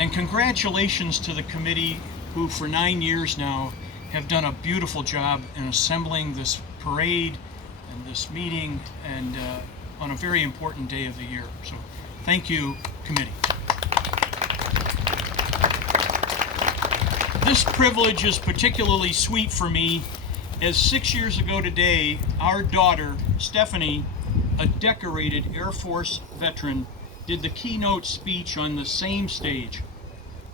And congratulations to the committee who for 9 years now have done a beautiful job in assembling this parade and this meeting and on a very important day of the year. So thank you, committee. This privilege is particularly sweet for me as 6 years ago today, our daughter, Stephanie, a decorated Air Force veteran, did the keynote speech on the same stage.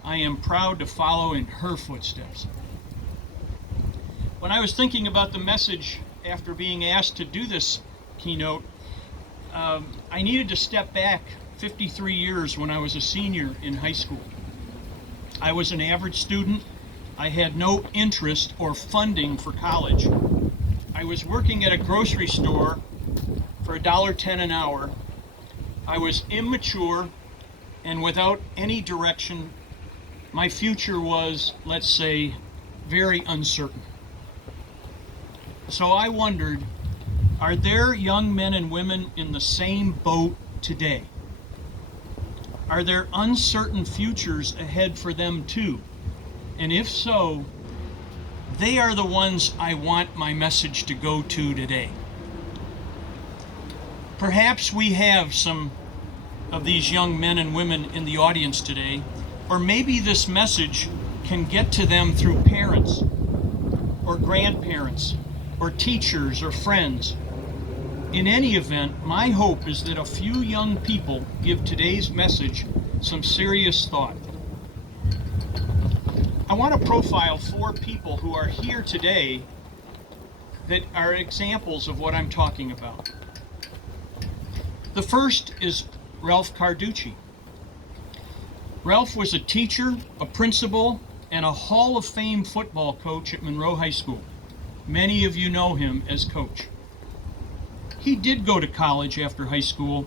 I am proud to follow in her footsteps. When I was thinking about the message after being asked to do this keynote, I needed to step back 53 years when I was a senior in high school. I was an average student. I had no interest or funding for college. I was working at a grocery store for $1.10 an hour. I was immature and without any direction. My future was, let's say, very uncertain. So I wondered, are there young men and women in the same boat today? Are there uncertain futures ahead for them too? And if so, they are the ones I want my message to go to today. Perhaps we have some of these young men and women in the audience today, or maybe this message can get to them through parents or grandparents or teachers or friends. In any event, my hope is that a few young people give today's message some serious thought. I want to profile 4 people who are here today that are examples of what I'm talking about. The first is Ralph Carducci. Ralph was a teacher, a principal, and a Hall of Fame football coach at Monroe High School. Many of you know him as coach. He did go to college after high school,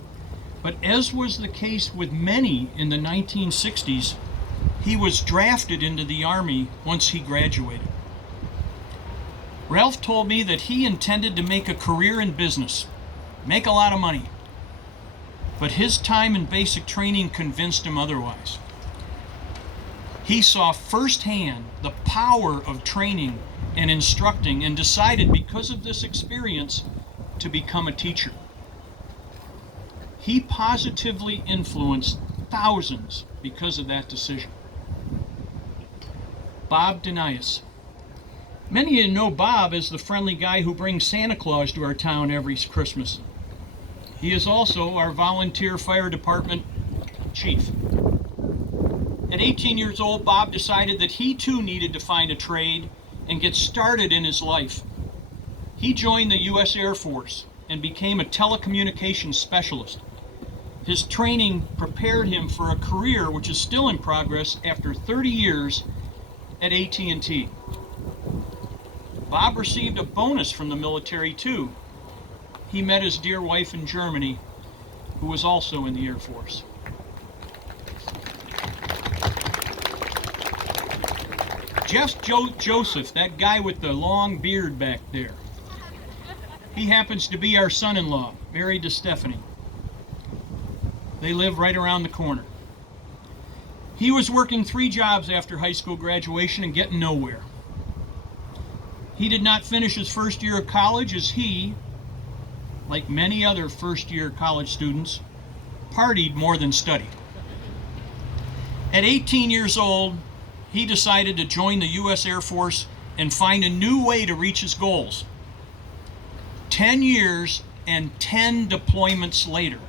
but as was the case with many in the 1960s, he was drafted into the Army once he graduated. Ralph told me that he intended to make a career in business, make a lot of money, but his time in basic training convinced him otherwise. He saw firsthand the power of training and instructing and decided because of this experience to become a teacher. He positively influenced thousands because of that decision. Bob Denias. Many of you know Bob as the friendly guy who brings Santa Claus to our town every Christmas. He is also our volunteer fire department chief. At 18 years old, Bob decided that he too needed to find a trade and get started in his life. He joined the U.S. Air Force and became a telecommunications specialist. His training prepared him for a career which is still in progress after 30 years at AT&T. Bob received a bonus from the military too. He met his dear wife in Germany, who was also in the Air Force. Jeff Joseph, that guy with the long beard back there, he happens to be our son-in-law, married to Stephanie. They live right around the corner. He was working 3 jobs after high school graduation and getting nowhere. He did not finish his first year of college as he, like many other first-year college students, partied more than studied. At 18 years old, he decided to join the U.S. Air Force and find a new way to reach his goals. 10 years and 10 deployments later,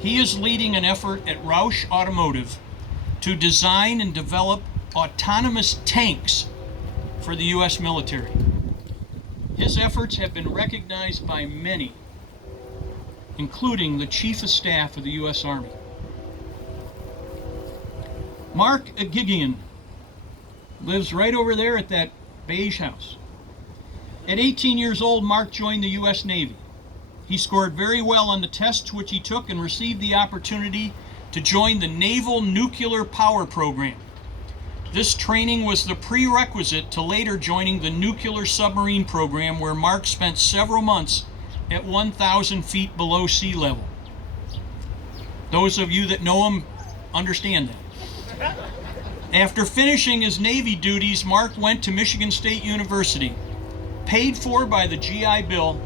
he is leading an effort at Roush Automotive to design and develop autonomous tanks for the U.S. military. His efforts have been recognized by many, including the Chief of Staff of the U.S. Army. Mark Agigian lives right over there at that beige house. At 18 years old, Mark joined the U.S. Navy. He scored very well on the tests which he took and received the opportunity to join the Naval Nuclear Power Program. This training was the prerequisite to later joining the Nuclear Submarine Program, where Mark spent several months at 1,000 feet below sea level. Those of you that know him understand that. After finishing his Navy duties, Mark went to Michigan State University, paid for by the GI Bill,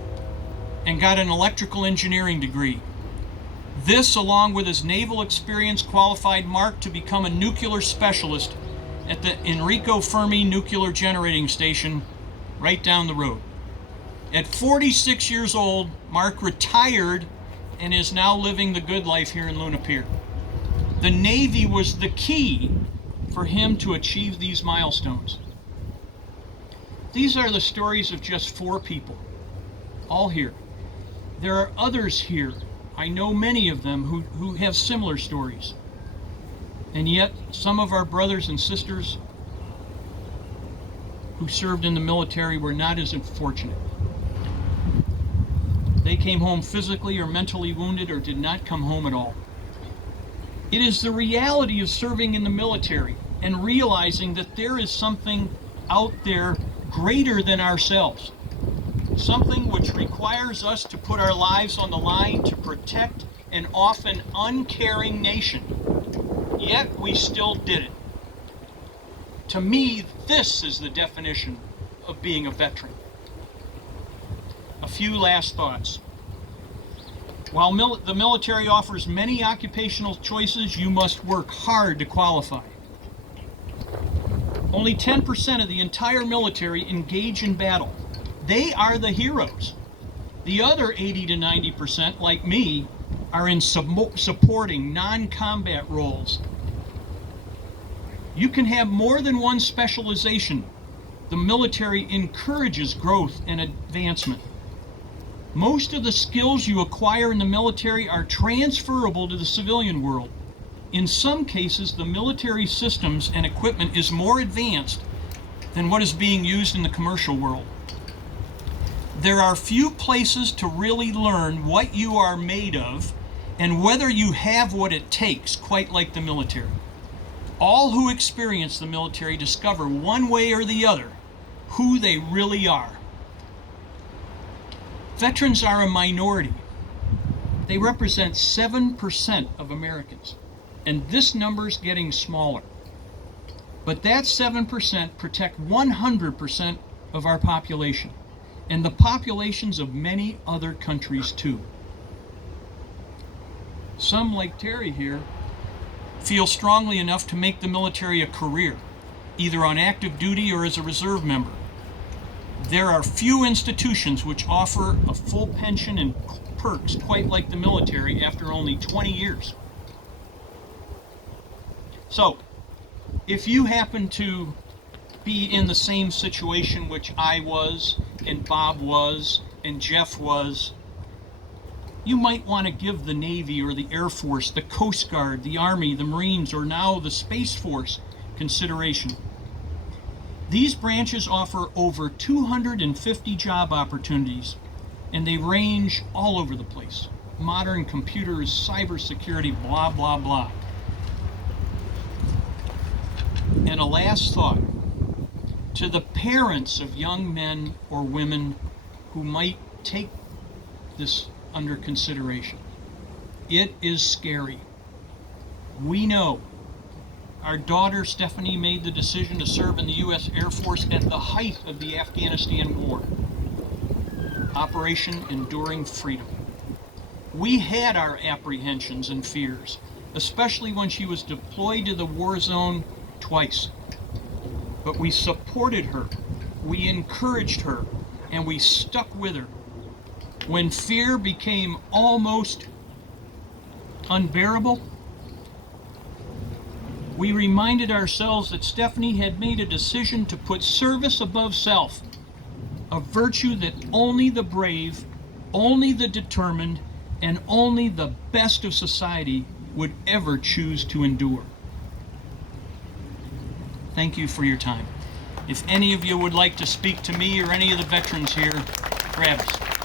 and got an electrical engineering degree. This, along with his naval experience, qualified Mark to become a nuclear specialist at the Enrico Fermi Nuclear Generating Station right down the road. At 46 years old, Mark retired and is now living the good life here in Luna Pier. The Navy was the key for him to achieve these milestones. These are the stories of just 4 people, all here. There are others here, I know many of them, who have similar stories. And yet, some of our brothers and sisters who served in the military were not as fortunate. They came home physically or mentally wounded or did not come home at all. It is the reality of serving in the military and realizing that there is something out there greater than ourselves. Something which requires us to put our lives on the line to protect an often uncaring nation. Yet we still did it. To me, this is the definition of being a veteran. A few last thoughts. While the military offers many occupational choices, you must work hard to qualify. Only 10% of the entire military engage in battle. They are the heroes. The other 80 to 90%, like me, are in supporting non-combat roles. You can have more than one specialization. The military encourages growth and advancement. Most of the skills you acquire in the military are transferable to the civilian world. In some cases, the military systems and equipment is more advanced than what is being used in the commercial world. There are few places to really learn what you are made of and whether you have what it takes, quite like the military. All who experience the military discover one way or the other who they really are. Veterans are a minority. They represent 7% of Americans, and this number is getting smaller. But that 7% protect 100% of our population, and the populations of many other countries too. Some, like Terry here, feel strongly enough to make the military a career, either on active duty or as a reserve member. There are few institutions which offer a full pension and perks quite like the military after only 20 years. So, if you happen to be in the same situation which I was, and Bob was, and Jeff was, you might want to give the Navy or the Air Force, the Coast Guard, the Army, the Marines, or now the Space Force consideration. These branches offer over 250 job opportunities, and they range all over the place. Modern computers, cybersecurity, blah, blah, blah. And a last thought to the parents of young men or women who might take this under consideration. It is scary. We know. Our daughter Stephanie made the decision to serve in the U.S. Air Force at the height of the Afghanistan war. Operation Enduring Freedom. We had our apprehensions and fears, especially when she was deployed to the war zone twice. But we supported her, we encouraged her, and we stuck with her. When fear became almost unbearable, we reminded ourselves that Stephanie had made a decision to put service above self, a virtue that only the brave, only the determined, and only the best of society would ever choose to endure. Thank you for your time. If any of you would like to speak to me or any of the veterans here, grab us.